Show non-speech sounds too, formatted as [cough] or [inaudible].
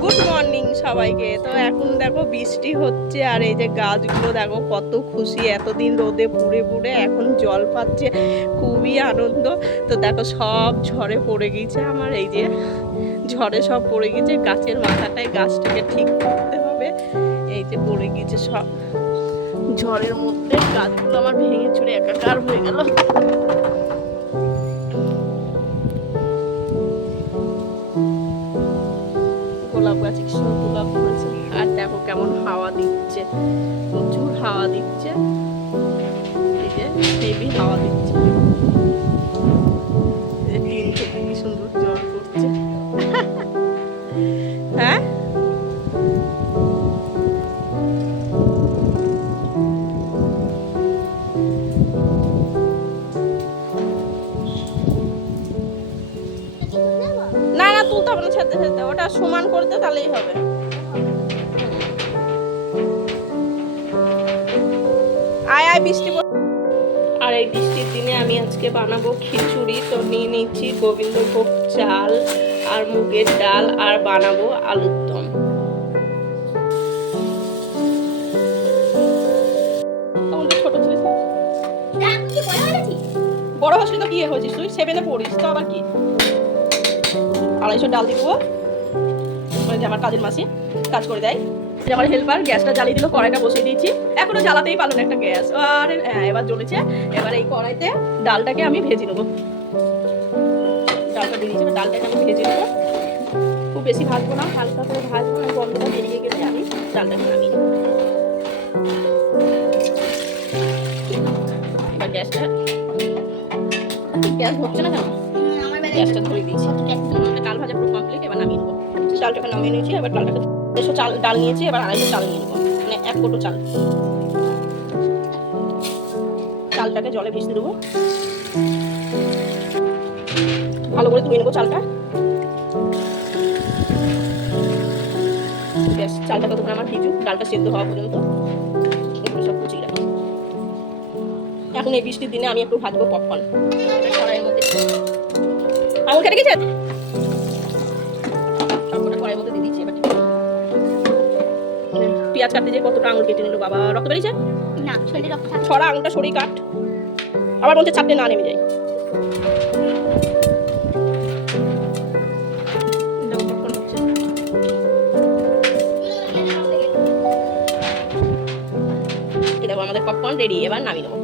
Good morning সবাইকে। তো এখন দেখো বৃষ্টি হচ্ছে আর এই যে গাছগুলো দেখো কত খুশি। এতদিন রোদে পুড়ে পুড়ে এখন জল পাচ্ছে, খুবই আনন্দ। তো দেখো সব ঝড়ে পড়ে গিয়েছে আমার, এই যে ঝড়ে সব পড়ে গিয়েছে গাছের মাথাটায় গাছটাকে ঠিক করতে হবে। এই যে পড়ে গিয়েছে সব। ঝড়ের মধ্যে গাছগুলো আমার ভেঙে চুরে একাকার হয়ে গেল। হাওয়া দিচ্ছে, প্রচুর হাওয়া দিচ্ছে। এই যে হেভি হাওয়া দিচ্ছে। টিন থেকে কি সুন্দর জল পড়ছে। [laughs] হ্যাঁ? না না, তুলতে হবে না, ছেড়ে ছেড়ে ওটা সমান করতে তাহলেই হবে। আয় আয়, বৃষ্টি আর এই বৃষ্টির দিনে আমি আজকে বানাবো খিচুড়ি। তো নিয়ে নিচ্ছি গোবিন্দভোগ চাল আর মুগের ডাল আর বানাবো আলুর দম। বড় হচ্ছিস তো কি হয়েছিস, তুই সেভেনে পড়িস, তো আবার কি? আড়াইশো ডাল দিব। আমার কাজের মাসি কাজ করে দেয়। যে আমার হেল্পার গ্যাসটা জ্বালিয়ে দিল কড়াইটা বসিয়ে দিয়েছি। এখনও জ্বালাতেই পারল না একটা গ্যাস। আর হ্যাঁ এবার জ্বলেছে। এবার এই কড়াইতে ডালটাকে আমি ভেজে নেব। ডালটা দিয়ে দিয়েছি ডালটাকে আমি ভেজে নেব। খুব বেশি ভাজবো না হালকা করে ভাজবো না গন্ধটা বেরিয়ে গেলে আমি ডালটাকে নামিয়ে নেব। এবার গ্যাসটা গ্যাস হচ্ছে না কেন? গ্যাসটা ধরে দিয়েছি। নেব ডালটাকে নামিয়ে নিয়েছি, এবার ডালটাকে দেড়শো চাল, ডাল নিয়েছি, এবার আড়াইশো চাল নিয়ে নেব। মানে এক কোটো চাল। চালটাকে জলে ভিজতে দেবো। ভালো করে ধুয়ে নেব চালটা। ব্যাস, চালটা কতক্ষণ আমার ভিজুক, ডালটা সেদ্ধ হওয়া পর্যন্ত। সব কুচিয়ে রাখি এখন এই বৃষ্টির দিনে আমি একটু ভাজবো পপকর্ন কড়াইয়ের কেটে গেছে? পেঁয়াজ কাটতে যে কতটা আঙুল কেটে নিল বাবা? রক্ত বেরিয়েছে? না শরীরে রক্ত ছড়া আঙুলটা শরীর কাট। আবার বলতে চাপতে না নেমে যায়। আমাদের পপকর্ন রেডি এবার নামিয়ে নেব।